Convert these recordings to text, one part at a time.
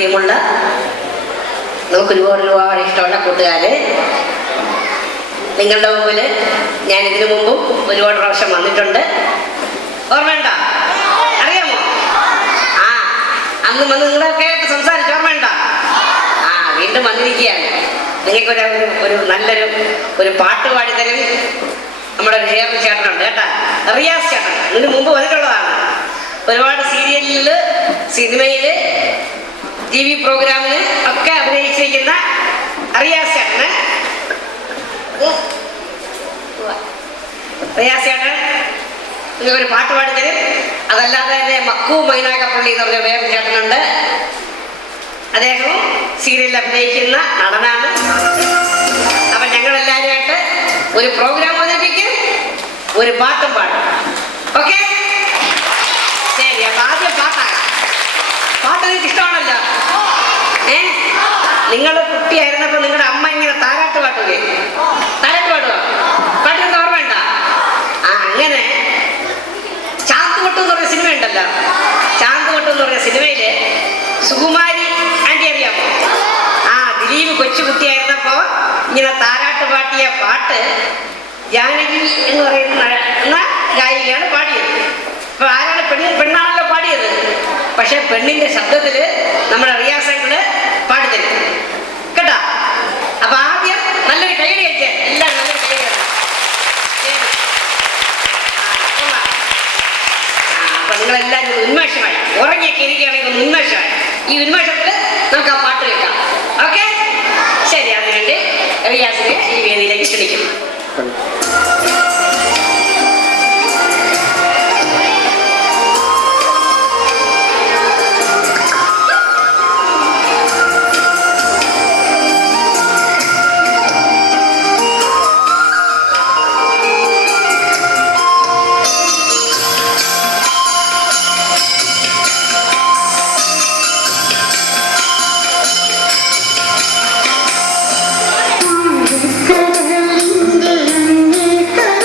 പ്രിയമുള്ള നമുക്ക് ഒരുപാട് ഇഷ്ടമുള്ള കൂട്ടുകാര്, നിങ്ങളുടെ മുമ്പിൽ ഞാൻ ഇതിനു മുമ്പും ഒരുപാട് പ്രാവശ്യം വന്നിട്ടുണ്ട്. ഓർമ്മയുണ്ടോ? അറിയാമോ? അന്ന് വന്ന് നിങ്ങളൊക്കെ സംസാരിച്ച് ഓർമ്മയുണ്ടോ? വീണ്ടും വന്നിരിക്കുകയാണ്. നിങ്ങൾക്കൊരു ഒരു നല്ലൊരു ഒരു പാട്ട് പാടിത്തരും നമ്മുടെ വേറൊരു ചേട്ടനുണ്ട് കേട്ടാ, റിയാസ് ചേട്ടൻ. ഇതിന് മുമ്പ് വന്നിട്ടുള്ളതാണ്. ഒരുപാട് സീരിയലില്, സിനിമയില്, TV പ്രോഗ്രാമിന് ഒക്കെ അഭിനയിച്ചിരിക്കുന്ന റിയാസ് ചേട്ടന്. റിയാസ് ചേട്ടൻ നിങ്ങൾക്കൊരു പാട്ട് പാടിത്തരും. അതല്ലാതെ തന്നെ മക്കു മൈനാകപ്പള്ളി എന്ന് പറഞ്ഞ വേറൊരു ചേട്ടനുണ്ട്. അദ്ദേഹം സീരിയലിൽ അഭിനയിക്കുന്ന നടനാണ്. അപ്പൊ ഞങ്ങളെല്ലാവരുമായിട്ട് ഒരു പ്രോഗ്രാം അവതരിപ്പിക്കും, ഒരു പാട്ടും പാടും. ഓക്കെ, ശരി. അപ്പൊ ആദ്യം പാട്ടാകാം. പാട്ട് നിങ്ങൾക്ക് ഇഷ്ടമാണല്ലോ. നിങ്ങൾ കുട്ടിയായിരുന്നപ്പോ നിങ്ങളുടെ അമ്മ ഇങ്ങനെ താരാട്ട് പാട്ടുകയെ, താരാട്ട് പാടുക, പാട്ടിന് ഓർമ്മയുണ്ട? അങ്ങനെ ചാന്തുകൊട്ടു എന്ന് പറഞ്ഞ സിനിമ ഉണ്ടല്ലോ. ചാന്തുകൊട്ടു എന്ന് പറഞ്ഞ സിനിമയില് സുകുമാരി ആന്റി അറിയാമോ? ദിലീപ് കൊച്ചു കുട്ടിയായിരുന്നപ്പോ ഇങ്ങനെ താരാട്ട് പാട്ടിയ പാട്ട് ജാനകി എന്ന് പറയുന്ന ഗായികയാണ് പാടിയത്. അപ്പൊ ആരാണ്? പെണ്ണാണല്ലോ പാടിയത്. പക്ഷെ പെണ്ണിന്റെ ശബ്ദത്തില് നമ്മുടെ റിയാസങ്ങള് പാടിത്തരും കേട്ടാ. അപ്പൊ ആദ്യം നല്ലൊരു കൈയടി അയച്ചേ, എല്ലാം നല്ലൊരു കൈയടി. അപ്പൊ നിങ്ങളെല്ലാവരും ഉന്മേഷമായി, ഉറങ്ങിയൊക്കെ ഇരിക്കുകയാണെങ്കിൽ ഉന്മേഷമായി. ഈ ഉന്മേഷത്തിൽ നമുക്ക് ആ പാട്ട് കേൾക്കാം. ഓക്കെ, ശരി. അതിനുവേണ്ടി റിയാസിനെ ഈ വേദിയിലേക്ക് ക്ഷണിക്കും. കടലിന്റെ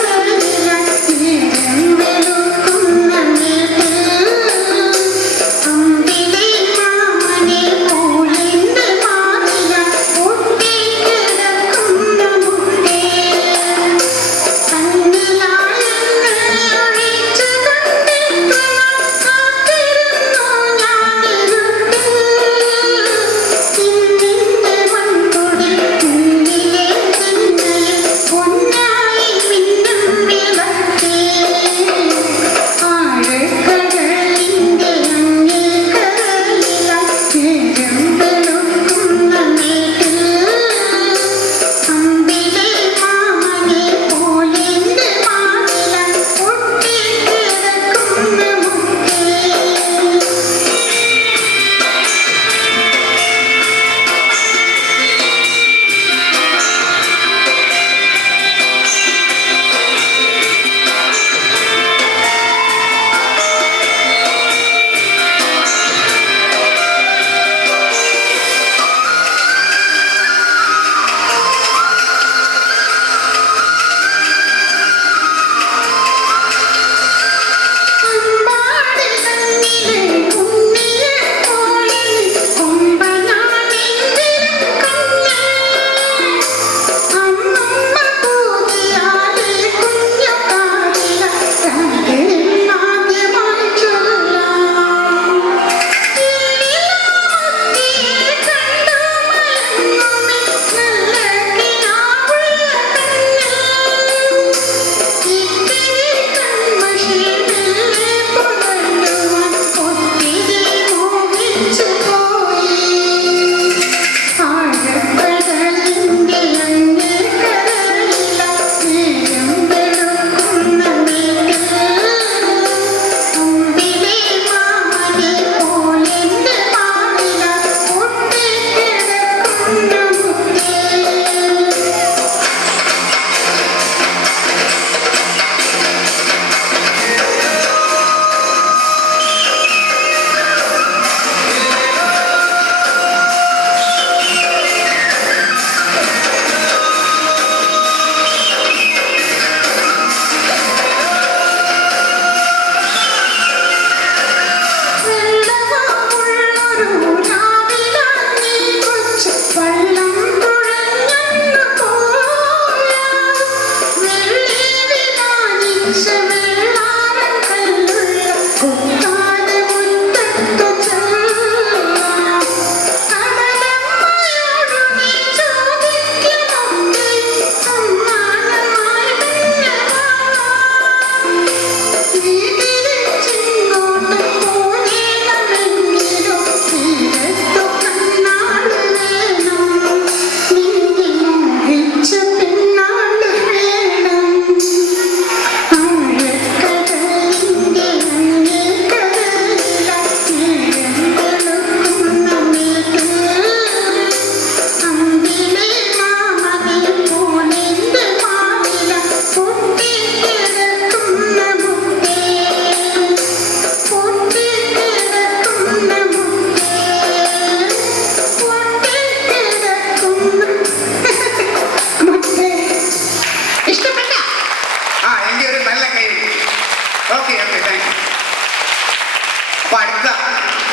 അപ്പൊ അടുത്ത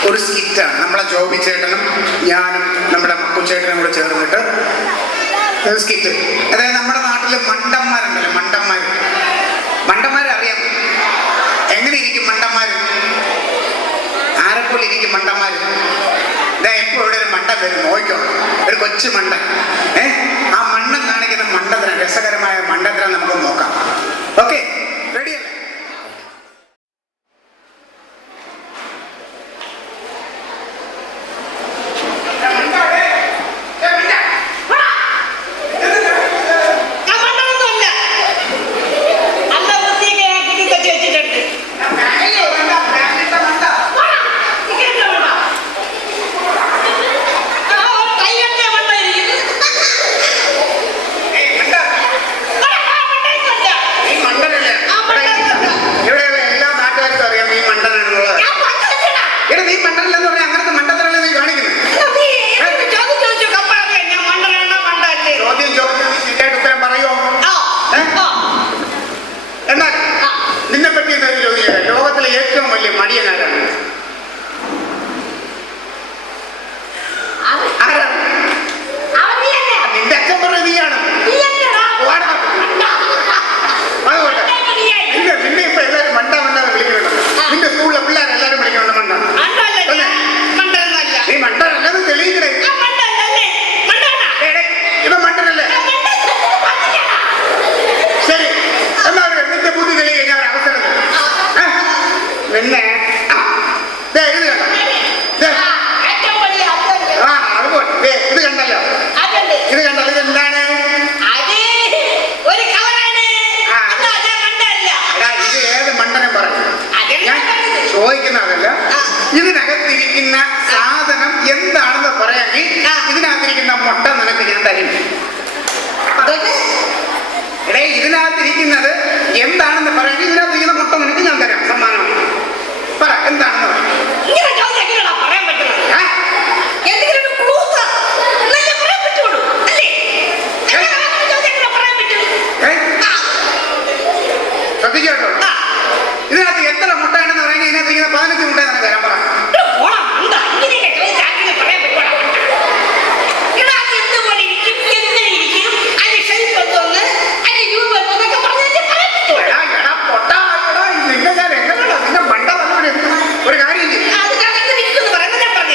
ഒരു സ്കിറ്റാണ് നമ്മളെ ജോബി ചേട്ടനും ഞാനും നമ്മുടെ മക്കുച്ചേട്ടനും കൂടെ ചേർന്നിട്ട് സ്കിറ്റ്. അതായത് നമ്മുടെ നാട്ടില് മണ്ടന്മാരുണ്ടല്ലോ, മണ്ടന്മാരെ അറിയാം. എങ്ങനെ ഇരിക്കും മണ്ടന്മാര്? ആരെപ്പോലെ ഇരിക്കും മണ്ടന്മാര്? ഇതാ എപ്പോ ഇവിടെ ഒരു മണ്ടൻ വരും, നോക്കോ, ഒരു കൊച്ചു മണ്ടൻ. ആ മണ്ടൻ കാണിക്കുന്ന മണ്ടത്തരം, രസകരമായ മണ്ടത്തരം നമുക്ക് നോക്കാം. ഓക്കെ, റെഡിയല്ലേ? ലോകത്തിലെ ഏറ്റവും വലിയ മടിയനാരാണ്? നിന്റെ അച്ഛൻ പറഞ്ഞ നീയാണ്. നിന്നെ ഇപ്പൊ എല്ലാരും മണ്ട വിളിക്കുന്നുണ്ട്. നിന്റെ സ്കൂളിലെ പിള്ളേരെല്ലാരും വിളിക്കുന്നുണ്ട് മണ്ട. നീ മണ്ടനല്ലെന്ന് തെളിയിക്കണേ. ഇവ മണ്ടനല്ലേ? ശരി, എന്നാലും നിന്റെ ബുദ്ധി തെളിയിക്കാൻ ഞാൻ അവസരം പിന്നെ ഇത് കണ്ടോ? അതുപോലെ ഇത് കണ്ടല്ലോ, ഇതെന്താണ്? ഇത് ഏത് മണ്ടനും പറയും. ഞാൻ ചോദിക്കുന്നതല്ല, ഇതിനകത്തിരിക്കുന്ന സാധനം എന്താണെന്ന് പറയാമെങ്കിൽ ഇതിനകത്തിരിക്കുന്ന മുട്ട നിനക്ക് ഞാൻ തരും. ഇതിനകത്തിരിക്കുന്നത് എന്താണെന്ന് പറയാമെങ്കിൽ ഇതിനകത്തിരിക്കുന്ന മുട്ട നിനക്ക് ഞാൻ തരാം സമ്മാനമായി. പറ, എന്താണെന്ന് പറയാം. ശ്രദ്ധിച്ചോട്ടോ, ഇതിനകത്ത് എത്ര മുട്ടയുണ്ടെന്ന് പറയുന്നത് ഇതിനകത്തിരിക്കുന്ന 15 മുട്ട നിനക്ക് തരാൻ പറ. ഒരു കാര്യം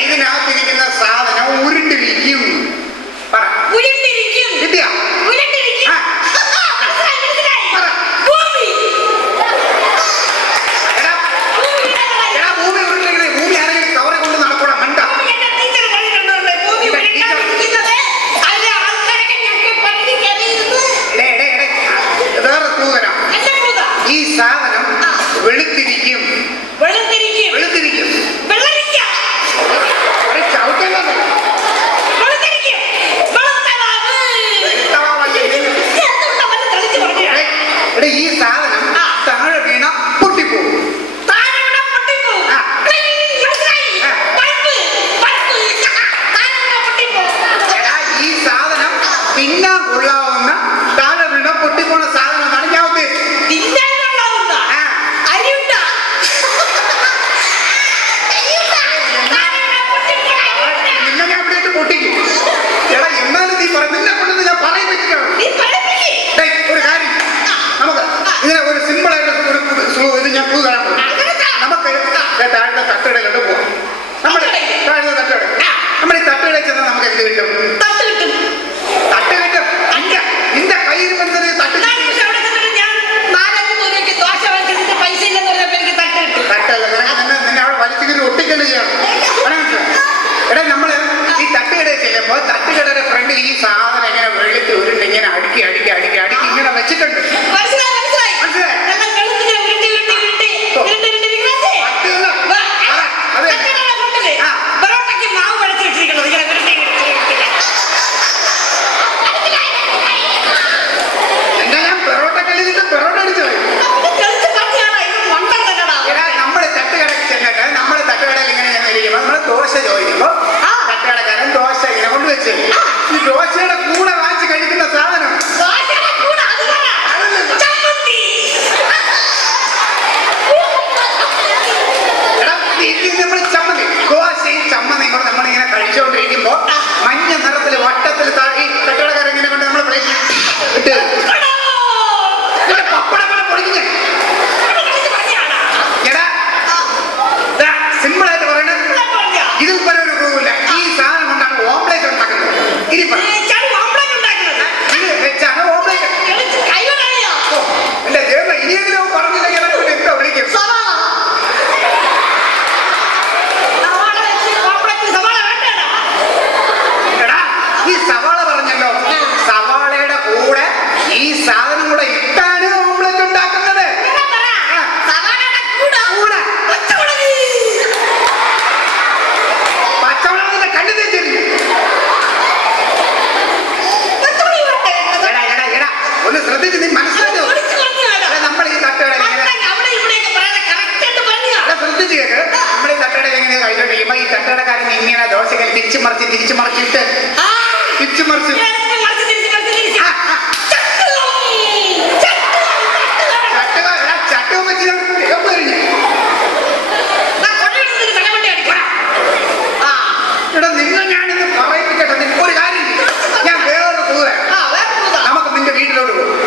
ഇതിനകത്തിരിക്കുന്ന സാധനം ഉരുണ്ടിരിക്കും. പറ, കിട്ടിയാ? ഭൂമി ഉരുണ്ടിരിക്കണേ. ഭൂമി ആരെങ്കിലും കവറെ കൊണ്ട് നടക്കൂടാ മണ്ട. വേറെ തൂതനം. ഈ സാധനം വെളുത്തിരിക്കും. ഈ സാധനം താഴെ വീണ പൊട്ടിപ്പോകും. ഈ സാധനം തിന്നാൻ കൊള്ളാവുന്ന താഴെ വീണ പൊട്ടിപ്പോണ സാധനം എന്നാണ് ഞാൻ ഉദ്ദേശിച്ചത്. നിന്നെ ഞാൻ ഇവിടെ ഇട്ട് പൊട്ടിക്കും. എടാ, എന്നാലും നീ പറ, നിന്നെ കൊണ്ടത് ഞാൻ പറയിപ്പിച്ചിട്ടാണ്. ഒരു കാര്യം, നമുക്ക് ഇതിനെ ഒരു സിമ്പിൾ ആയിട്ട് ഇത് ഞാൻ ക്ലൂ തരാൻ പോകും. നമുക്ക് താഴത്തെ തട്ടുകടയിലോട്ട് പോവാം. നമ്മുടെ താഴത്തെ തട്ടുകട, നമ്മുടെ ഈ തട്ടുകടയിൽ ചെന്നാൽ നമുക്ക് എന്ത് കിട്ടും? തട്ട് കിട്ടും. നിന്റെ കയ്യിൽ ബന്ധത്തിൽ തട്ട് നിന്നെ അവിടെ വലിച്ചിട്ട് ഒട്ടിക്കല് ചെയ്യണം. എടാ, നമ്മള് ഈ തട്ടുകടയിൽ ചെല്ലുമ്പോൾ തട്ടുകടയുടെ ഫ്രണ്ടിൽ ഈ സാധനം ഇങ്ങനെ വെളുത്ത് ഉരുണ്ട് ഇങ്ങനെ അടുക്കി ഇങ്ങനെ വെച്ചിട്ടുണ്ട്. നമ്മള് തട്ടുകടയിൽ ചെന്നിട്ട് നമ്മള് തട്ടുകടയിൽ ഇങ്ങനെ ഇരിക്കുമ്പോൾ നമ്മള് ദോശ ചോദിക്കുമ്പോ തട്ടുകടക്കാരൻ ദോശ ഇങ്ങനെ കൊണ്ടുവച്ചു. ഈ ദോശയുടെ കൂടെ വാങ്ങിച്ച് കഴിക്കുന്ന സാധനം തിരിച്ചു മറിച്ചിട്ട് തിരിച്ചു മറിച്ച് ചട്ടവും വെച്ച് എപ്പോ എറിഞ്ഞു എടാ നിങ്ങൾ ഞാനിത് പറയിപ്പിക്കട്ടെ. ഒരു കാര്യം ഞാൻ വേറൊരു കൂടെ നമുക്ക് നിന്റെ വീട്ടിലോട്ട് പോകും.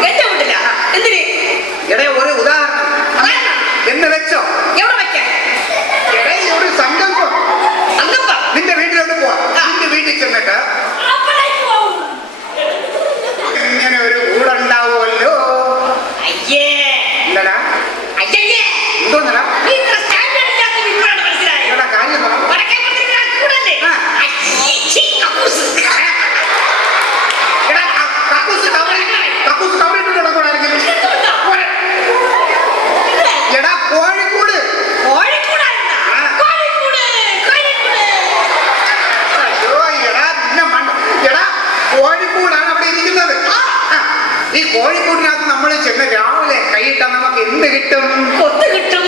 എടേ ഒരു ഉദാഹരണം എന്ന് വെച്ചോ. എടേ ഒരു സങ്കല്പം നിന്റെ വീട്ടിലോട്ട് പോവാ. നിന്റെ വീട്ടിൽ ചെന്നിട്ട് ഇങ്ങനെ ഒരു കൂടുണ്ടാവുമല്ലോ. ഇല്ലടാ എന്തോന്നടാ കാര്യം എടാ കോഴിക്കോട് കോഴിക്കോടാണ് അവിടെ ഇരിക്കുന്നത്. ഈ കോഴിക്കോടിനകത്ത് നമ്മൾ ചെന്ന് രാവിലെ കൈയിട്ടാൽ നമുക്ക് എന്ത് കിട്ടും? കൊത്ത് കിട്ടും.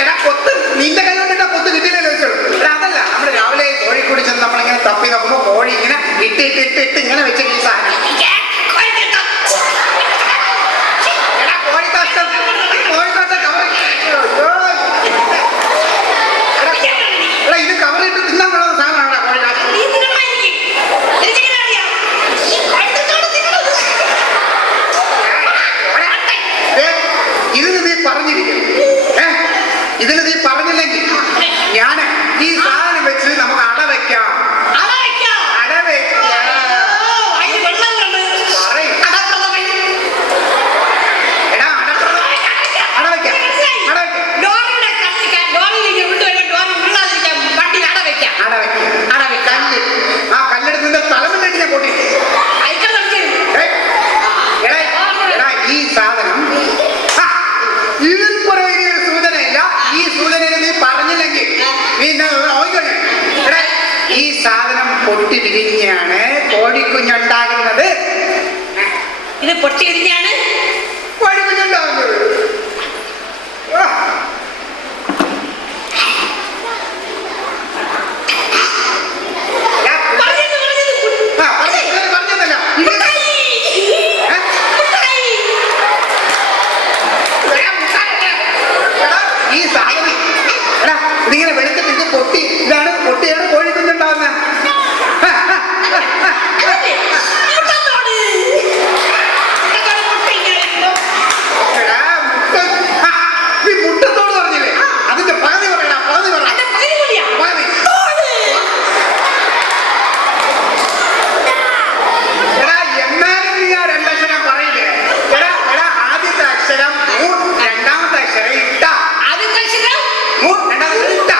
എടാ കൊത്ത് നിന്റെ കൈ കൊണ്ടിട്ടാ കൊത്ത് കിട്ടിയില്ലല്ലോ വെച്ചോളൂ. അതല്ല നമ്മൾ രാവിലെ കോഴിക്കോട് ചെന്ന് നമ്മളിങ്ങനെ തപ്പി നോക്കുമ്പോൾ കോഴി ഇങ്ങനെ ഇട്ട് ഇങ്ങനെ വെച്ച ഈ സാധനം ഇത് കവറിട്ട് തിന്നാൻ കൊള്ളുന്ന സാധനമാണ് കോഴിക്കാത്ത. ഇതിന് നീ പറഞ്ഞിരിക്കും. ഇതിന് നീ പറഞ്ഞില്ലെങ്കിൽ ഞാൻ ഈ സാധനം വെച്ച് നമുക്ക് അട വെക്കാം. ഈ സാധനം പൊട്ടി വിരിഞ്ഞാണ് കോഴിക്കുഞ്ഞുണ്ടാകുന്നത്. ഇത് പൊട്ടി വിരിഞ്ഞാണ് കോഴിക്കുഞ്ഞുണ്ടാകുന്നത്. ഈ സാധനം ഇതിങ്ങനെ വെളുത്തിട്ട് ഇത് പൊട്ടി പൊട്ടിയാണ് കോഴിക്കുഞ്ഞുണ്ടാകുന്നത്. മുട്ടത്തോട് പറഞ്ഞില്ലേ അതിന്റെ പകുതി പറയണ പകുതി പറ. എടാ എന്നാലും നീ ആ രണ്ടക്ഷരം പറയില്ലേ? എടാ ആദ്യത്തെ അക്ഷരം രണ്ടാമത്തെ അക്ഷരം ഇട്ട. രണ്ടാമത്തെ ഇട്ട.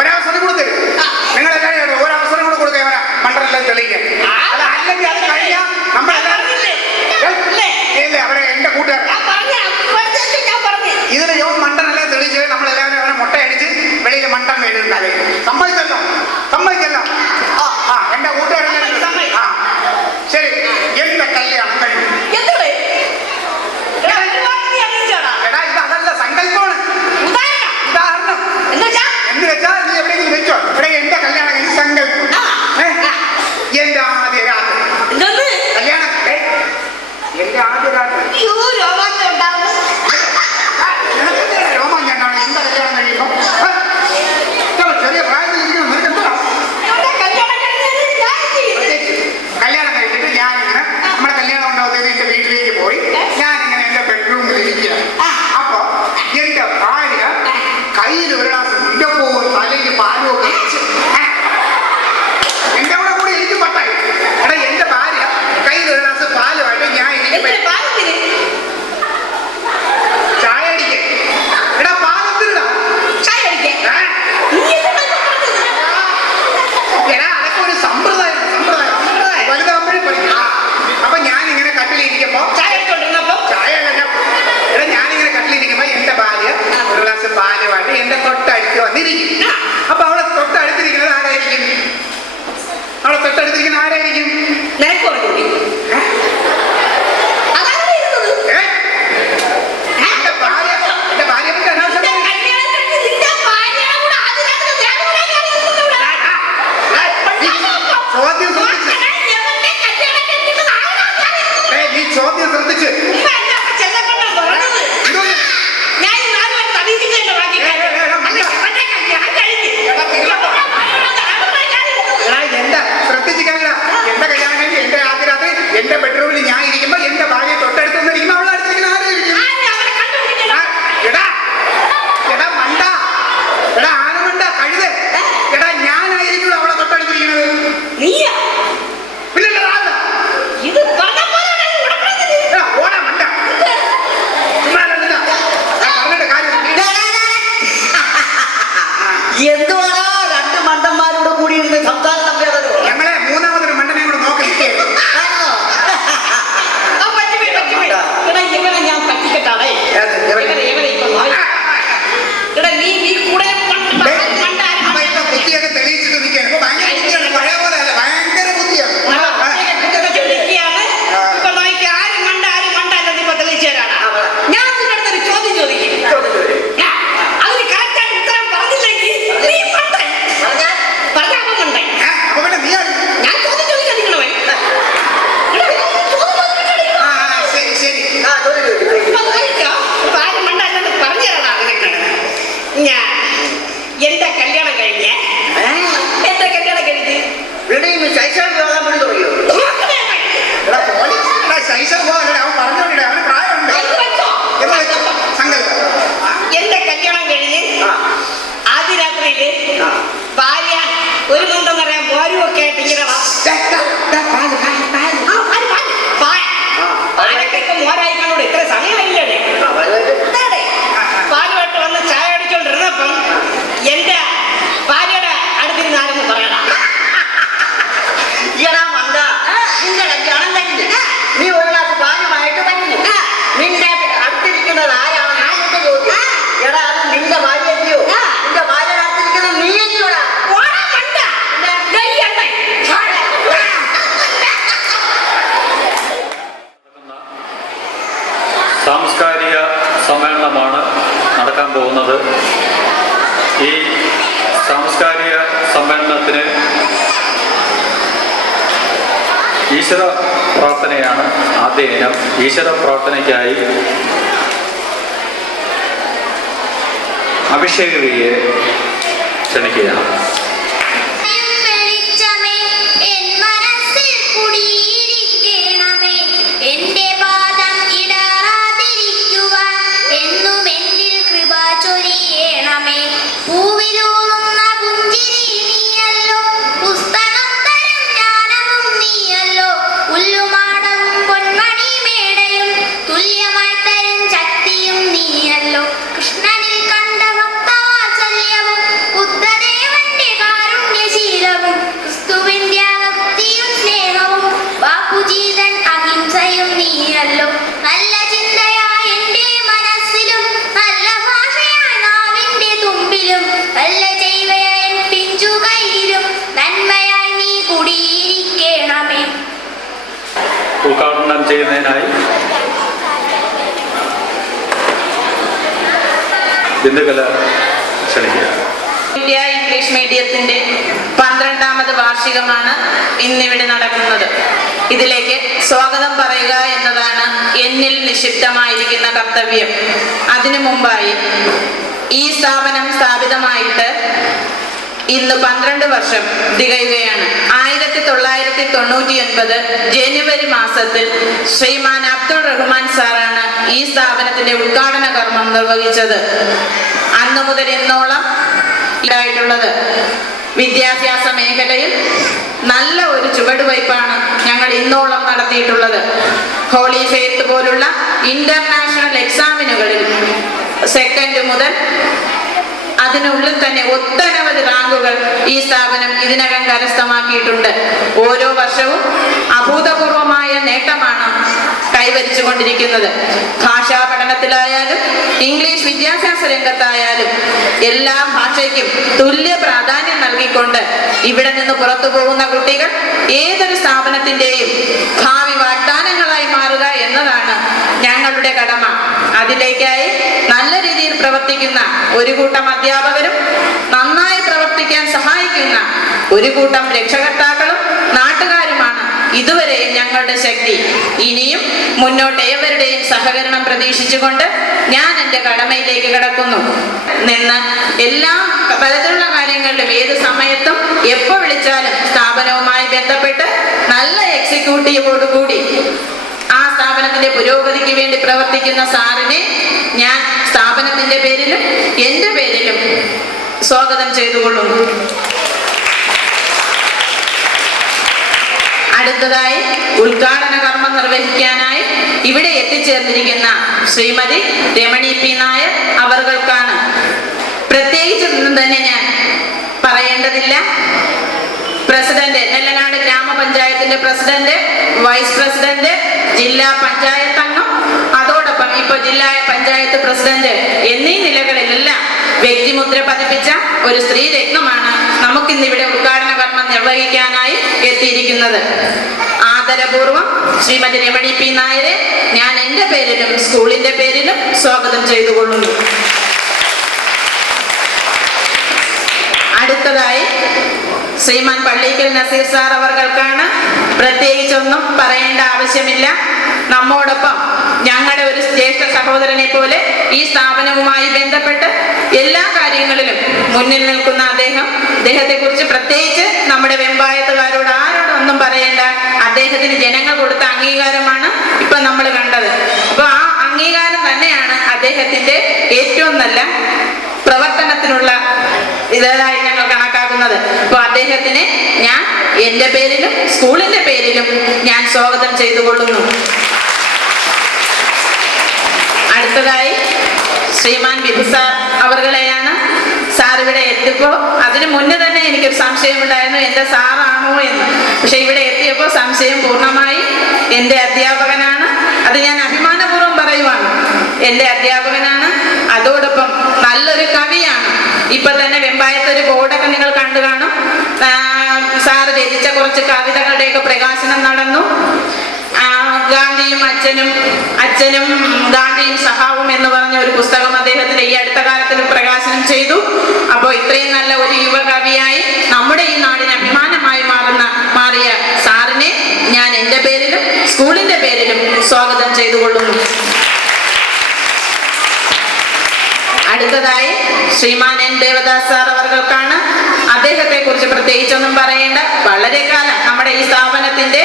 ഒരവസരം കൂടെ തരും. നിങ്ങളെല്ലാവരും ഒരവസരം കൂടെ കൊടുക്കുക മണ്ടനെല്ലാം തെളിയിക്കാൻ. അത് അല്ലെങ്കിൽ അത് കഴിഞ്ഞാൽ നമ്മളെല്ലാവരും അവരെ എന്റെ കൂട്ടുകാർ ഇതിൽ യോ മണ്ടനെല്ലാം തെളിയിച്ച് നമ്മളെല്ലാവരും അവരെ മുട്ടയടിച്ച് വെളിയിൽ മണ്ടൻ വീഴുന്നാലേ സമ്മതിച്ചല്ലോ. എന്റെ കൂട്ടുകാരെല്ലാം ശരി. എന്റെ കല്യാണം കഴിഞ്ഞു. എടാ ഇത് അതല്ല സങ്കല്പമാണ്. ഉദാഹരണം എന്ന് വെച്ചാൽ നീ എവിടെയെങ്കിലും വെച്ചോ. ഇവിടെ എന്റെ കല്യാണം കഴിഞ്ഞ് സങ്കല്പം. എന്റെ ആദ്യ രാത്രി കല്യാണം എന്റെ ആദ്യ രാത്രി രോമാഞ്ചം ഉണ്ടാവണം. എന്റെ കല്യാണം കഴിയുമ്പോ ചെറിയ പ്രായത്തിൽ ഇരിക്കണം. നിനക്ക് എന്താ കല്യാണം കഴിച്ചിട്ട് ഞാനിങ്ങനെ നമ്മുടെ കല്യാണം ഉണ്ടാവുന്നത് എന്റെ വീട്ടിലേക്ക് പോയി ഞാനിങ്ങനെ എന്റെ ബെഡ്റൂമിൽ ഇരിക്കുകയാണ്. അപ്പൊ എന്റെ ഭാര്യ കയ്യിൽ ഒരു ഗ്ലാസ് മുല്ലപ്പൂവും അല്ലെങ്കിൽ പാലും ഒക്കെ എന്റെ കൂടെ കൂടി എനിക്ക് പട്ടായി. എടാ എന്റെ ഭാര്യ കയ്യിൽ ഒരു ഗ്ലാസ് പാലുമായിട്ട് ഞാൻ സമ്മേളനമാണ് നടക്കാൻ പോകുന്നത്. ഈ സാംസ്കാരിക സമ്മേളനത്തിന് ഈശ്വര പ്രാർത്ഥനയാണ് ആദ്യ ഇനം. ഈശ്വര പ്രാർത്ഥനയ്ക്കായി അഭിഷേകയെ ക്ഷണിക്കുകയാണ്. ഉദ്ഘാടനം ചെയ്യുന്നതിനായി ബിന്ദുകല ക്ഷണിക്കുക. ഇന്ത്യ ഇംഗ്ലീഷ് മീഡിയത്തിന്റെ 12ാമത് വാർഷികമാണ് ഇന്നിവിടെ നടക്കുന്നത്. ഇതിലേക്ക് സ്വാഗതം പറയുക എന്നതാണ് എന്നിൽ നിക്ഷിപ്തമായിരിക്കുന്ന കർത്തവ്യം. അതിനു മുമ്പായി ഈ സ്ഥാപനം സ്ഥാപിതമായിട്ട് ഇന്ന് 12 വർഷം തികയുകയാണ്. 1999 ജനുവരി മാസത്തിൽ ശ്രീമാൻ അബ്ദുൾ റഹ്മാൻ സാറാണ് ഈ സ്ഥാപനത്തിന്റെ ഉദ്ഘാടന കർമ്മം നിർവഹിച്ചത്. അന്നു മുതൽ ഇന്നോളം ഇതായിട്ടുള്ളത് വിദ്യാഭ്യാസ മേഖലയിൽ നല്ല ഒരു ചുവടുവയ്പ്പാണ് ഞങ്ങൾ ഇന്നോളം നടത്തിയിട്ടുള്ളത്. ഹോളി ഫെയ്ത്ത് പോലുള്ള ഇന്റർനാഷണൽ എക്സാമിനുകളിൽ സെക്കൻഡ് മുതൽ അതിനുള്ളിൽ തന്നെ ഒട്ടനവധി റാങ്കുകൾ ഈ സ്ഥാപനം ഇതിനകം കരസ്ഥമാക്കിയിട്ടുണ്ട്. ഓരോ വർഷവും അഭൂതപൂർവമായ നേട്ടമാണ് കൈവരിച്ചുകൊണ്ടിരിക്കുന്നത്. ഭാഷാ പഠനത്തിലായാലും ഇംഗ്ലീഷ് വിദ്യാഭ്യാസ രംഗത്തായാലും എല്ലാ ഭാഷയ്ക്കും തുല്യ പ്രാധാന്യം നൽകിക്കൊണ്ട് ഇവിടെ നിന്ന് പുറത്തു പോകുന്ന കുട്ടികൾ ഏതൊരു സ്ഥാപനത്തിന്റെയും ഭാവി വാഗ്ദാനങ്ങളായി മാറുക എന്നതാണ് ഞങ്ങളുടെ കടമ. അതിലേക്കായി നല്ല രീതിയിൽ പ്രവർത്തിക്കുന്ന ഒരു കൂട്ടം അധ്യാപകരും നന്നായി പ്രവർത്തിക്കാൻ സഹായിക്കുന്ന ഒരു കൂട്ടം രക്ഷകർത്താക്കളും നാട്ടുകാരുമാണ് ഇതുവരെയും ഞങ്ങളുടെ ശക്തി. ഇനിയും മുന്നോട്ട് ഏവരുടെയും സഹകരണം പ്രതീക്ഷിച്ചുകൊണ്ട് ഞാൻ എൻ്റെ കടമയിലേക്ക് കടക്കുന്നു. നിന്ന് എല്ലാ പലതരത്തിലുള്ള കാര്യങ്ങളിലും ഏത് സമയത്തും എപ്പോൾ വിളിച്ചാലും സ്ഥാപനവുമായി ബന്ധപ്പെട്ട് നല്ല എക്സിക്യൂട്ടീവോടുകൂടി ആ സ്ഥാപനത്തിന്റെ പുരോഗതിക്ക് വേണ്ടി പ്രവർത്തിക്കുന്ന സാറിനെ ഞാൻ സ്ഥാപനത്തിന്റെ പേരിലും എൻ്റെ പേരിലും സ്വാഗതം ചെയ്തുകൊള്ളുന്നു. അടുത്തതായി ഉദ്ഘാടന കർമ്മം നിർവഹിക്കാനായി ഇവിടെ എത്തിച്ചേർന്നിരിക്കുന്ന ശ്രീമതി രമണി പി നായർ അവർകൾക്കാണ്. പ്രത്യേകിച്ചൊന്നും തന്നെ ഞാൻ പറയേണ്ടതില്ല. പ്രസിഡന്റ്, നെല്ലനാട് ഗ്രാമപഞ്ചായത്തിന്റെ പ്രസിഡന്റ്, വൈസ് പ്രസിഡന്റ്, ജില്ലാ പഞ്ചായത്ത് അംഗം, അതോടൊപ്പം ഇപ്പൊ ജില്ലാ പഞ്ചായത്ത് പ്രസിഡന്റ് എന്നീ നിലകളിലെല്ലാം വ്യക്തിമുദ്ര പതിപ്പിച്ച ഒരു സ്ത്രീ രത്നമാണ് നമുക്കിന്നിവിടെ ഉദ്ഘാടന കർമ്മം നിർവഹിക്കാനായി എത്തിയിരിക്കുന്നത്. ആദരപൂർവം ശ്രീമതി രമണി പി നായരെ ഞാൻ എൻ്റെ പേരിലും സ്കൂളിന്റെ പേരിലും സ്വാഗതം ചെയ്തുകൊള്ളുന്നു. അടുത്തതായി ശ്രീമാൻ പള്ളിക്കൽ നസീർ സാർ അവർകൾക്കാണ്. പ്രത്യേകിച്ചൊന്നും പറയേണ്ട ആവശ്യമില്ല. നമ്മോടൊപ്പം ഞങ്ങളുടെ ഒരു ജ്യേഷ്ഠ സഹോദരനെ പോലെ ഈ സ്ഥാപനവുമായി ബന്ധപ്പെട്ട് എല്ലാ കാര്യങ്ങളിലും മുന്നിൽ നിൽക്കുന്ന അദ്ദേഹത്തെ കുറിച്ച് പ്രത്യേകിച്ച് നമ്മുടെ വെമ്പായത്തുകാരോട് ആരോടൊന്നും പറയേണ്ട. അദ്ദേഹത്തിന് ജനങ്ങൾ കൊടുത്ത അംഗീകാരമാണ് ഇപ്പൊ നമ്മൾ കണ്ടത്. അപ്പൊ ആ അംഗീകാരം തന്നെയാണ് അദ്ദേഹത്തിന്റെ ഏറ്റവും നല്ല പ്രവർത്തനത്തിനുള്ള ഇതായി ഞങ്ങൾ കണക്കാക്കുന്നത്. അപ്പൊ അദ്ദേഹത്തിനെ ഞാൻ എൻ്റെ പേരിലും സ്കൂളിന്റെ പേരിലും ഞാൻ സ്വാഗതം ചെയ്തുകൊള്ളുന്നു. അടുത്തതായി ശ്രീമാൻ ബിബു സാർ അവർകളെയാണ്. സാർ ഇവിടെ എത്തിയപ്പോൾ അതിനു മുന്നേ തന്നെ എനിക്കൊരു സംശയമുണ്ടായിരുന്നു എൻ്റെ സാറാണോ എന്ന്. പക്ഷെ ഇവിടെ എത്തിയപ്പോൾ സംശയം പൂർണ്ണമായി. എൻ്റെ അധ്യാപകനാണ്, അത് ഞാൻ അഭിമാനപൂർവ്വം പറയുവാണ്. എൻ്റെ അധ്യാപകനാണ്, അതോടൊപ്പം നല്ലൊരു കവിയാണ്. ഇപ്പൊ തന്നെ വെമ്പായത്തൊരു ബോർഡൊക്കെ നിങ്ങൾ കണ്ടു കാണും. സാറ് രചിച്ച കുറച്ച് കവിതകളുടെയൊക്കെ പ്രകാശനം നടന്നു. ഗാന്ധിയും അച്ഛനും ഗാന്ധിയും സഹാവും എന്ന് പറഞ്ഞ ഒരു പുസ്തകം അദ്ദേഹത്തിന്റെ ഈ അടുത്ത കാലത്തിൽ പ്രകാശനം ചെയ്തു. അപ്പോൾ ഇത്രയും നല്ല ഒരു യുവകവിയായി നമ്മുടെ ഈ നാടിന് അഭിമാനമായി മാറിയ സാറിനെ ഞാൻ എൻ്റെ പേരിലും സ്കൂളിന്റെ പേരിലും സ്വാഗതം ചെയ്തുകൊള്ളുന്നു. അടുത്തതായി ശ്രീമാൻ എൻ ദേവദാസ് സാർ അവർക്കാണ്. അദ്ദേഹത്തെ കുറിച്ച് പ്രത്യേകിച്ചൊന്നും പറയേണ്ട. വളരെ കാലം നമ്മുടെ ഈ സ്ഥാപനത്തിന്റെ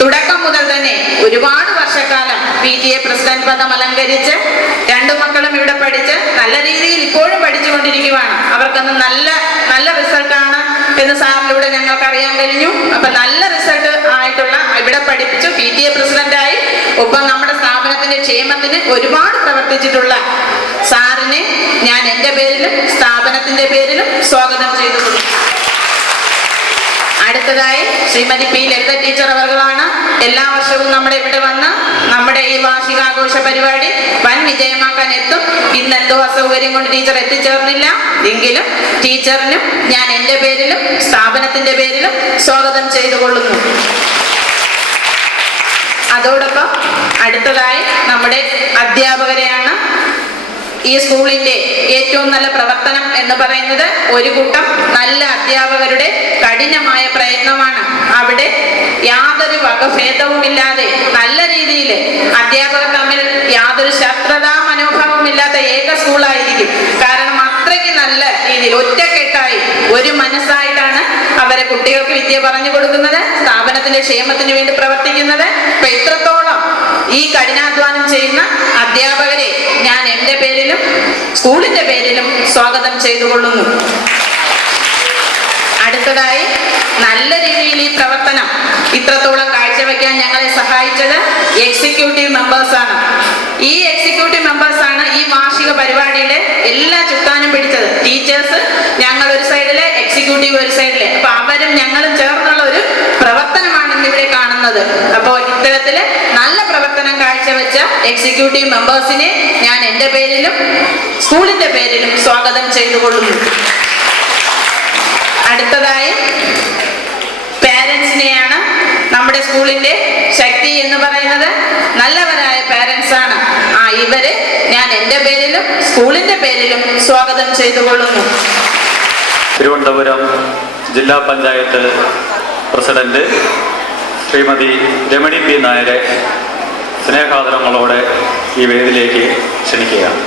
തുടക്കം മുതൽ തന്നെ ഒരുപാട് വർഷക്കാലം PTA പ്രസിഡന്റ് പദം അലങ്കരിച്ച് 2 മക്കളും ഇവിടെ പഠിച്ച് നല്ല രീതിയിൽ ഇപ്പോഴും പഠിച്ചുകൊണ്ടിരിക്കുകയാണ്. അവർക്കൊന്ന് നല്ല റിസൾട്ടാണ് എന്ന് സാറിലൂടെ ഞങ്ങൾക്ക് അറിയാൻ കഴിഞ്ഞു. അപ്പൊ നല്ല റിസൾട്ട് ആയിട്ടുള്ള ഇവിടെ പഠിപ്പിച്ചു PTA പ്രസിഡന്റായി ഒപ്പം നമ്മുടെ സ്ഥാപനത്തിന്റെ ക്ഷേമത്തിന് ഒരുപാട് പ്രവർത്തിച്ചിട്ടുള്ള സാറിനെ ഞാൻ എൻ്റെ പേരിലും സ്ഥാപനത്തിന്റെ പേരിലും സ്വാഗതം ചെയ്തുകൊള്ളുന്നു. അടുത്തതായി ശ്രീമതി P. ലളിത ടീച്ചർ അവർകളാണ്. എല്ലാ വർഷവും നമ്മുടെ ഇവിടെ വന്ന് നമ്മുടെ ഈ വാർഷികാഘോഷ പരിപാടി വൻ വിജയമാക്കാൻ എത്തും. ഇന്നെന്തോ അസൗകര്യം കൊണ്ട് ടീച്ചർ എത്തിച്ചേർന്നില്ല. എങ്കിലും ടീച്ചറിനും ഞാൻ എൻ്റെ പേരിലും സ്ഥാപനത്തിന്റെ പേരിലും സ്വാഗതം ചെയ്തുകൊള്ളുന്നു. അതോടൊപ്പം അടുത്തതായി നമ്മുടെ അധ്യാപകരെയാണ്. ഈ സ്കൂളിന്റെ ഏറ്റവും നല്ല പ്രവർത്തനം എന്ന് പറയുന്നത് ഒരു കൂട്ടം നല്ല അധ്യാപകരുടെ കഠിനമായ പ്രയത്നമാണ്. അവിടെ യാതൊരു വകഭേദവുമില്ലാതെ നല്ല രീതിയിൽ അധ്യാപകർ തമ്മിൽ യാതൊരു ശത്രുതാ മനോഭാവമില്ലാത്ത ഏക സ്കൂളായിരിക്കും. കാരണം അത്രയ്ക്ക് നല്ല രീതിയിൽ ഒറ്റക്കെട്ടായി ഒരു മനസ്സായിട്ടാണ് അവരെ കുട്ടികൾക്ക് വിദ്യ പറഞ്ഞു കൊടുക്കുന്നത്, സ്ഥാപനത്തിന്റെ ക്ഷേമത്തിന് വേണ്ടി പ്രവർത്തിക്കുന്നത്. അപ്പൊ ഇത്രത്തോളം ഈ കഠിനാധ്വാനം ചെയ്യുന്ന അധ്യാപകരെ ഞാൻ എൻ്റെ പേരിലും സ്കൂളിന്റെ പേരിലും സ്വാഗതം ചെയ്തുകൊള്ളുന്നു. അടുത്തതായി നല്ല രീതിയിൽ ഈ പ്രവർത്തനം ഇത്രത്തോളം കാഴ്ചവെക്കാൻ ഞങ്ങളെ സഹായിച്ചത് എക്സിക്യൂട്ടീവ് മെമ്പേഴ്സാണ്. ഈ എക്സിക്യൂട്ടീവ് മെമ്പേഴ്സാണ് ഈ വാർഷിക പരിപാടിയുടെ എല്ലാ ചുക്കാനും പിടിച്ചത്. ടീച്ചേഴ്സ് ഞങ്ങൾ ഒരു സൈഡില്, എക്സിക്യൂട്ടീവ് ഒരു സൈഡില്. അപ്പൊ അവരും ഞങ്ങളും ചേർന്നുള്ള ഒരു പ്രവർത്തനമാണ് ഇന്നിവിടെ കാണുന്നത്. അപ്പോൾ ഇത്തരത്തില് നല്ല പ്രവർത്തനം കാഴ്ചവെച്ച എക്സിക്യൂട്ടീവ് മെമ്പേഴ്സിനെ ഞാൻ എൻ്റെ പേരിലും സ്കൂളിന്റെ പേരിലും സ്വാഗതം ചെയ്തുകൊള്ളുന്നു. അടുത്തതായി പാരന്റ്സിനെയാണ്. നമ്മുടെ സ്കൂളിന്റെ ശക്തി എന്ന് പറയുന്നത് നല്ലവരായ പാരന്റ്സ് ആണ്. ഇവരെ ഞാൻ എൻ്റെ പേരിലും സ്കൂളിന്റെ പേരിലും സ്വാഗതം ചെയ്തുകൊള്ളുന്നു. തിരുവനന്തപുരം ജില്ലാ പഞ്ചായത്ത് പ്രസിഡന്റ് ശ്രീമതി രമണി P. നായരെ സ്നേഹാദരങ്ങളോടെ ഈ വേദിയിലേക്ക് ക്ഷണിക്കുകയാണ്.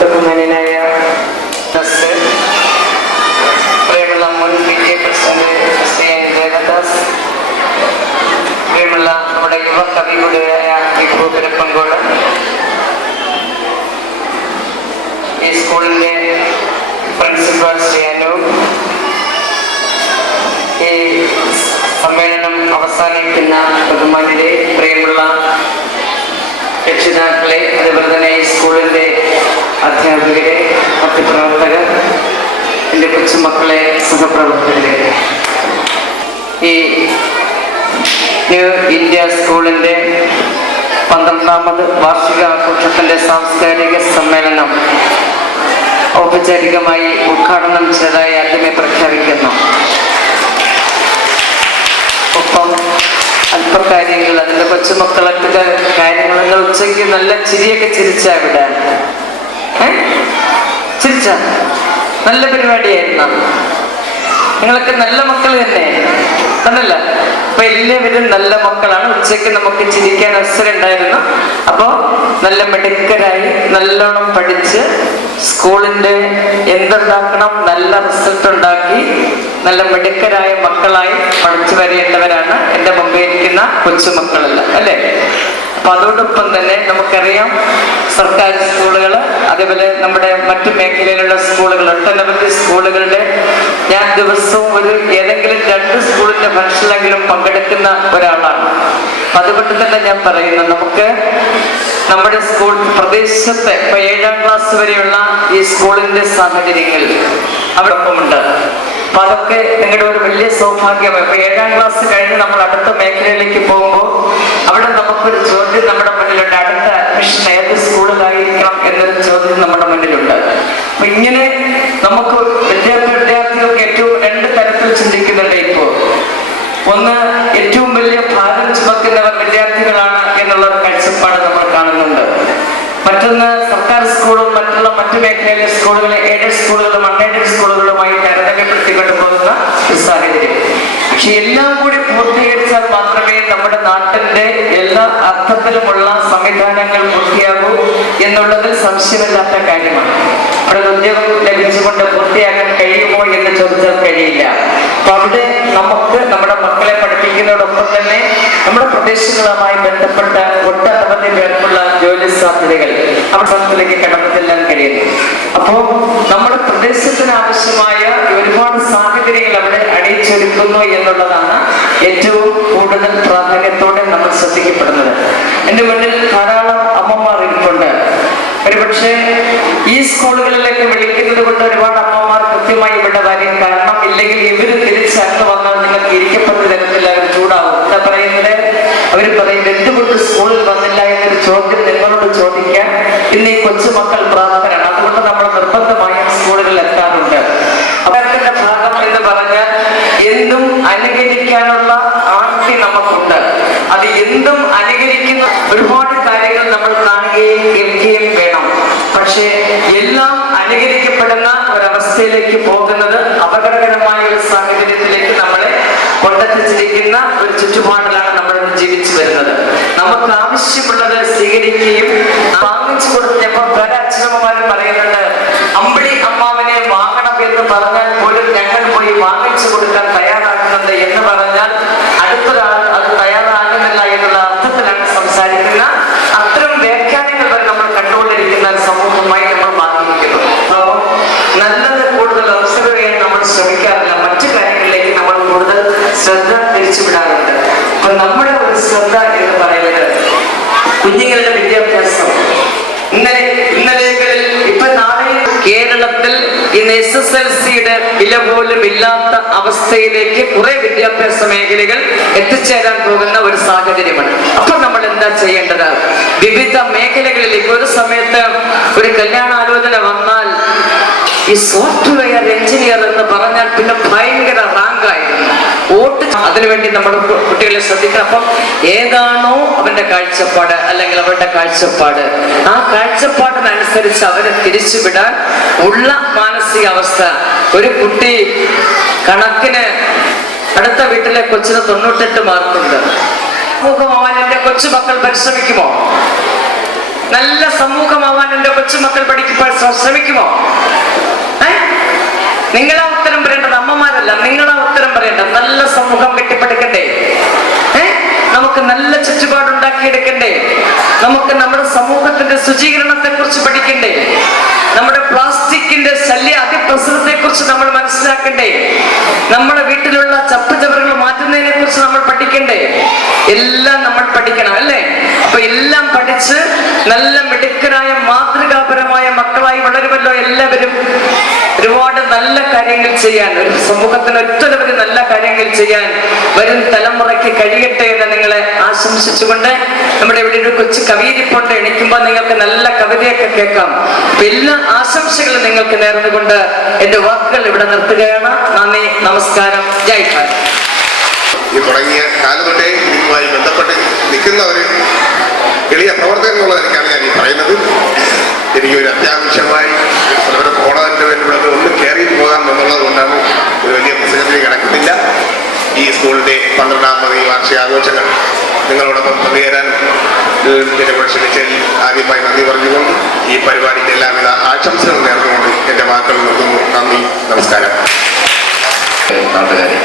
ബഹുമാന്യനായ പ്രിയമുള്ള മുൻ PTA president Shri N Devadas, പ്രിയമുള്ള നമ്മുടെ യുവ കവി കൂടിയായ വിഭു പെരപ്പങ്കോട്, ഈ സ്കൂളിന്റെ പ്രിൻസിപ്പൽ ശ്രീ അനൂപ്, ഈ സമ്മേളനം അവസാനിക്കുന്ന ബഹുമാന്യരെ, പ്രിയമുള്ള രക്ഷിതാക്കളെ, അതുപോലെ തന്നെ ഈ സ്കൂളിന്റെ അധ്യാപകരെ, മറ്റ് പ്രവർത്തകർ, എൻ്റെ കൊച്ചുമക്കളെ, സഹപ്രവർത്തകരെ, ഈ ന്യൂ ഇന്ത്യ സ്കൂളിൻ്റെ 12ാമത് വാർഷികാഘോഷത്തിൻ്റെ സാംസ്കാരിക സമ്മേളനം ഔപചാരികമായി ഉദ്ഘാടനം ചെയ്തതായി ആദ്യമേ പ്രഖ്യാപിക്കുന്നു. ഒപ്പം അല്പകാര്യങ്ങൾ അതിൻ്റെ കൊച്ചുമക്കളൊക്കെ കാര്യങ്ങൾ ഉച്ചയ്ക്ക് നല്ല ചിരിയൊക്കെ ചിരിച്ചാ ഇവിടെ ചിരിച്ച നല്ല പരിപാടിയായിരുന്നു. നിങ്ങളൊക്കെ നല്ല മക്കൾ തന്നെ തന്നല്ല. അപ്പൊ എല്ലാവരും നല്ല മക്കളാണ്. ഉച്ചയ്ക്ക് നമുക്ക് ചിരിക്കാൻ അവസരം ഉണ്ടായിരുന്നു. അപ്പോൾ നല്ല മിടുക്കരായി നല്ലോണം പഠിച്ച് സ്കൂളിൻ്റെ എന്തുണ്ടാക്കണം നല്ല റിസൾട്ട് ഉണ്ടാക്കി നല്ല മിടുക്കരായ മക്കളായി പഠിച്ചു വരേണ്ടവരാണ് എൻ്റെ മുമ്പിൽ ഇരിക്കുന്ന കൊച്ചുമക്കളല്ല അല്ലേ? അപ്പൊ അതോടൊപ്പം തന്നെ നമുക്കറിയാം സർക്കാർ സ്കൂളുകൾ, അതേപോലെ നമ്മുടെ മറ്റു മേഖലയിലുള്ള സ്കൂളുകൾ, ഒട്ടനവധി സ്കൂളുകളുടെ ഞാൻ ദിവസവും ഏതെങ്കിലും 2 സ്കൂളിന്റെ ഫംഗ്ഷനിലെങ്കിലും പങ്കെടുക്കുന്ന ഒരാളാണ്. അതുകൊണ്ട് തന്നെ ഞാൻ പറയുന്നു, നമുക്ക് നമ്മുടെ സ്കൂൾ പ്രദേശത്തെ ഇപ്പൊ 7ാം ക്ലാസ് വരെയുള്ള ഈ സ്കൂളിന്റെ സാഹചര്യങ്ങൾ അവിടെ ഒപ്പമുണ്ട്. അപ്പൊ അതൊക്കെ നിങ്ങളുടെ ഒരു വലിയ സൗഭാഗ്യമാണ്. ഇപ്പൊ 7ാം ക്ലാസ് കഴിഞ്ഞ് നമ്മൾ അടുത്ത മേഖലയിലേക്ക് പോകുമ്പോൾ അവിടെ നമുക്കൊരു ചോദ്യം നമ്മുടെ മുന്നിലുണ്ട്. അടുത്ത അഡ്മിഷൻ ഏത് സ്കൂളിലായിരിക്കണം എന്നൊരു ചോദ്യം നമ്മുടെ മുന്നിലുണ്ട്. അപ്പൊ ഇങ്ങനെ നമുക്ക് വിദ്യാർത്ഥികൾക്ക് ഏറ്റവും 2 തരത്തിൽ ചിന്തിക്കുന്നുണ്ട്. ഇപ്പോ ഒന്ന്, ഏറ്റവും വലിയ ഭാരം ചുമക്കുന്നവർ വിദ്യാർത്ഥികളാണ് എന്നുള്ള ഒരു കാഴ്ചപ്പാട് നമ്മൾ കാണുന്നുണ്ട്. മറ്റൊന്ന്, സർക്കാർ സ്കൂളും മറ്റു മേഖലയിലെ സ്കൂളുകളെ എയ്ഡഡ് സ്കൂളുകളും അൺഎയ്ഡഡ് സ്കൂളുകളുമായി താരതമ്യപ്പെടുത്തിക്കൊണ്ട് പോകുന്ന ഒരു സാഹചര്യം. പക്ഷെ എല്ലാം കൂടി പൂർത്തീകരിച്ചാൽ മാത്രമേ നമ്മുടെ നാട്ടിന്റെ എല്ലാ അർത്ഥത്തിലുമുള്ള സംവിധാനങ്ങൾ പൂർത്തിയാകൂ എന്നുള്ളതിൽ സംശയമില്ലാത്ത കാര്യമാണ്. അവിടെ ഉദ്യോഗം ലഭിച്ചുകൊണ്ട് പൂർത്തിയാക്കാൻ കഴിയുമോ എന്ന് ചോദിച്ചാൽ കഴിയില്ല. അപ്പൊ അവിടെ നമുക്ക് നമ്മുടെ മക്കളെ പഠിപ്പിക്കുന്നതോടൊപ്പം തന്നെ നമ്മുടെ പ്രദേശങ്ങളുമായി ബന്ധപ്പെട്ട ഒട്ടനവധി പേർക്കുള്ള ജോലി സാധ്യതകൾ നമ്മുടെ സ്ഥലത്തിലേക്ക് കടന്നു ചെല്ലാൻ കഴിയുന്നു. അപ്പോൾ നമ്മുടെ പ്രദേശത്തിന് ആവശ്യമായ ഒരുപാട് സാഹചര്യങ്ങൾ അവിടെ അണിയിച്ചൊരുക്കുന്നു എന്നുള്ളതാണ് ഏറ്റവും കൂടുതൽ പ്രാധാന്യത്തോടെ നമ്മൾ ശ്രദ്ധിക്കപ്പെടുന്നത്. എൻ്റെ മുന്നിൽ ധാരാളം അമ്മമാർ ഇരിപ്പുണ്ട്. ഒരുപക്ഷെ ഈ സ്കൂളുകളിലേക്ക് വിളിക്കുന്നത് കൊണ്ട് ഒരുപാട് അമ്മമാർ കൃത്യമായി ഇവിടെ വരും. കാരണം ഇല്ലെങ്കിൽ ഇവര് തിരിച്ച് അങ്ങ് വന്നാൽ നിങ്ങൾക്ക് ഇരിക്കപ്പെട്ട തരത്തിൽ അവർ ചൂടാവും. എന്താ പറയുന്നത്? അവർ പറയും, എന്തുകൊണ്ട് സ്കൂളിൽ വന്നില്ല എന്നൊരു ചോദ്യം നിങ്ങളോട് ചോദിക്കാൻ ഇന്ന് ഈ കൊച്ചുമക്കൾ പ്രാപ്തരാണ്. അതുകൊണ്ട് നമ്മൾ നിർബന്ധമായും സ്കൂളുകളിൽ എത്താറുണ്ട്. അവരുടെ ഭാഗം എന്ന് പറഞ്ഞാൽ എന്തും അനുകരിക്കാനുള്ള ആർത്തി നമുക്കുണ്ട്. അത് എന്തും അനുകരിക്കുന്ന ഒരുപാട് കാര്യങ്ങൾ നമ്മൾ കാണുകയും കേൾക്കുകയും വേണം. പക്ഷേ എല്ലാം അനുകരിക്കപ്പെടുന്ന ഒരവസ്ഥയിലേക്ക് പോകുന്നത് അപകടകരമായ ഒരു സാഹചര്യത്തിലേക്ക് നമ്മളെ കൊണ്ടെത്തിച്ചിരിക്കുന്ന ഒരു ചുറ്റുപാടിലാണ് നമ്മൾ ജീവിച്ചു വരുന്നത്. നമുക്ക് ആവശ്യമുള്ളത് സ്വീകരിക്കുകയും വാങ്ങിച്ചു കൊടുത്തപ്പോൾ പല അച്ഛനമ്മമാരും പറയുന്നുണ്ട്, അമ്പിളി അമ്മാവനെ വാങ്ങണം എന്ന് പറഞ്ഞാൽ പോലും ഞങ്ങൾ പോയി വാങ്ങിച്ചു കൊടുക്കാൻ തയ്യാറാക്കുന്നുണ്ട് എന്ന് പറഞ്ഞാൽ അടുത്തൊരാൾ അത് തയ്യാറാകുന്നില്ല എന്നുള്ള അർത്ഥത്തിലാണ് സംസാരിക്കുന്ന. അത്തരം വ്യാഖ്യാനങ്ങൾ വരെ നമ്മൾ കണ്ടുകൊണ്ടിരിക്കുന്ന സമൂഹമായി നമ്മൾ മാറിയിരിക്കുന്നു. അപ്പോൾ നല്ലത് കൂടുതൽ ഒബ്സർവ് ചെയ്യാൻ നമ്മൾ ശ്രമിക്കാറില്ല. മറ്റു കാര്യങ്ങളിലേക്ക് നമ്മൾ കൂടുതൽ ശ്രദ്ധ തിരിച്ചുവിടാറുണ്ട്. അപ്പൊ നമ്മുടെ ഒരു ശ്രദ്ധ എന്ന് പറയുന്നത് കുഞ്ഞുങ്ങളുടെ വിദ്യാഭ്യാസം. ഇന്നലെകളിൽ ഇപ്പൊ നാളെ കേരളത്തിൽ ഇന്ന് SSLCയുടെ വില പോലും ഇല്ലാത്ത അവസ്ഥയിലേക്ക് കുറെ വിദ്യാഭ്യാസ മേഖലകൾ എത്തിച്ചേരാൻ പോകുന്ന ഒരു സാഹചര്യമാണ്. അപ്പൊ നമ്മൾ എന്താ ചെയ്യേണ്ടത്? വിവിധ മേഖലകളിലേക്ക് ഒരു സമയത്ത് ഒരു കല്യാണാലോചന വന്നാൽ ഈ സോഫ്റ്റ്വെയർ എഞ്ചിനീയർ എന്ന് പറഞ്ഞാൽ പിന്നെ ഭയങ്കര റാങ്കായിരുന്നു. വോട്ട് അതിനുവേണ്ടി നമ്മുടെ കുട്ടികളെ ശ്രദ്ധിക്കണം. അപ്പം ഏതാണോ അവന്റെ കാഴ്ചപ്പാട് അല്ലെങ്കിൽ അവരുടെ കാഴ്ചപ്പാട്, ആ കാഴ്ചപ്പാടിനനുസരിച്ച് അവരെ തിരിച്ചുവിടാൻ ഉള്ള മാനസികാവസ്ഥ. ഒരു കുട്ടി കണക്കിന് അടുത്ത വീട്ടിലെ കൊച്ചിന് 98 മാർക്കുണ്ട്. സമൂഹമാവാൻ എന്റെ കൊച്ചുമക്കൾ പരിശ്രമിക്കുമോ? നല്ല സമൂഹമാവാൻ എന്റെ കൊച്ചുമക്കൾ പഠിക്കുമ്പോൾ ശ്രമിക്കുമോ? നിങ്ങളാ ഉത്തരം പറയേണ്ടത്, അമ്മമാരല്ല. നിങ്ങളാ ഉത്തരം പറയേണ്ടത്. നല്ല സമൂഹം കെട്ടിപ്പടുക്കണ്ടേ? നമുക്ക് നല്ല ചുറ്റുപാടുണ്ടാക്കിയെടുക്കണ്ടേ? നമുക്ക് നമ്മുടെ സമൂഹത്തിന്റെ ശുചീകരണത്തെ കുറിച്ച് പഠിക്കണ്ടേ? നമ്മുടെ പ്ലാസ്റ്റിക്കിന്റെ അതിപ്രസരത്തെ കുറിച്ച് നമ്മൾ മനസ്സിലാക്കണ്ടേ? നമ്മുടെ വീട്ടിലുള്ള ചപ്പുചവറുകൾ മാറ്റുന്നതിനെ കുറിച്ച് നമ്മൾ പഠിക്കണ്ടേ? എല്ലാം നമ്മൾ പഠിക്കണം അല്ലേ? അപ്പൊ എല്ലാം പഠിച്ച് നല്ല മിടുക്കരായ മാതൃകാപരമായ മക്കളായി വളരുമല്ലോ എല്ലാവരും. ഒരുപാട് നല്ല കാര്യങ്ങൾ ചെയ്യാൻ, ഒരു സമൂഹത്തിന് ഒറ്റനവധി നല്ല കാര്യങ്ങൾ ചെയ്യാൻ വരും തലമുറയ്ക്ക് കഴിയട്ടെ എന്ന് നിങ്ങളെ ആശംസിച്ചുകൊണ്ട് നമ്മുടെ ഇവിടെ ഒരു കൊച്ചു കവിയിരിപ്പുണ്ട്. എണീക്കുമ്പോൾ നിങ്ങൾക്ക് നല്ല കവിതയൊക്കെ കേൾക്കാം. എല്ലാ ആശംസകളും നിങ്ങൾക്ക് നേർന്നുകൊണ്ട് എന്റെ വാക്കുകൾ ഇവിടെ നിർത്തുകയാണ്. നന്ദി, നമസ്കാരം, ജയ് ഭാരത്. ഈ തുടങ്ങിയ കാലം തൊട്ടേ ഇതുമായി ബന്ധപ്പെട്ട് നിൽക്കുന്ന ഒരു എളിയ പ്രവർത്തകൻ എന്നുള്ള നിലയ്ക്കാണ് ഞാൻ ഈ പറയുന്നത്. എനിക്കൊരു അത്യാവശ്യമായി ഒരു കോളേജിന്റെ വേണ്ടി ഒന്ന് കയറി പോകാം എന്നുള്ളത് കൊണ്ടാണ് ഒരു വലിയ പ്രസംഗത്തിന് കിടക്കുന്നില്ല. ഈ സ്കൂളിന്റെ 12ാമത് വാർഷികാഘോഷങ്ങൾ നിങ്ങളോടൊപ്പം പങ്കുചേരാനും എന്നെ ക്ഷണിച്ചതിൽ ആദ്യമായി നന്ദി പറഞ്ഞുകൊണ്ട് ഈ പരിപാടിക്ക് എല്ലാവിധ ആശംസകൾ നേർന്നുകൊണ്ട് എന്റെ വാക്കുകൾ നിർത്തുന്നു. നന്ദി, നമസ്കാരം. നാട്ടുകാരെ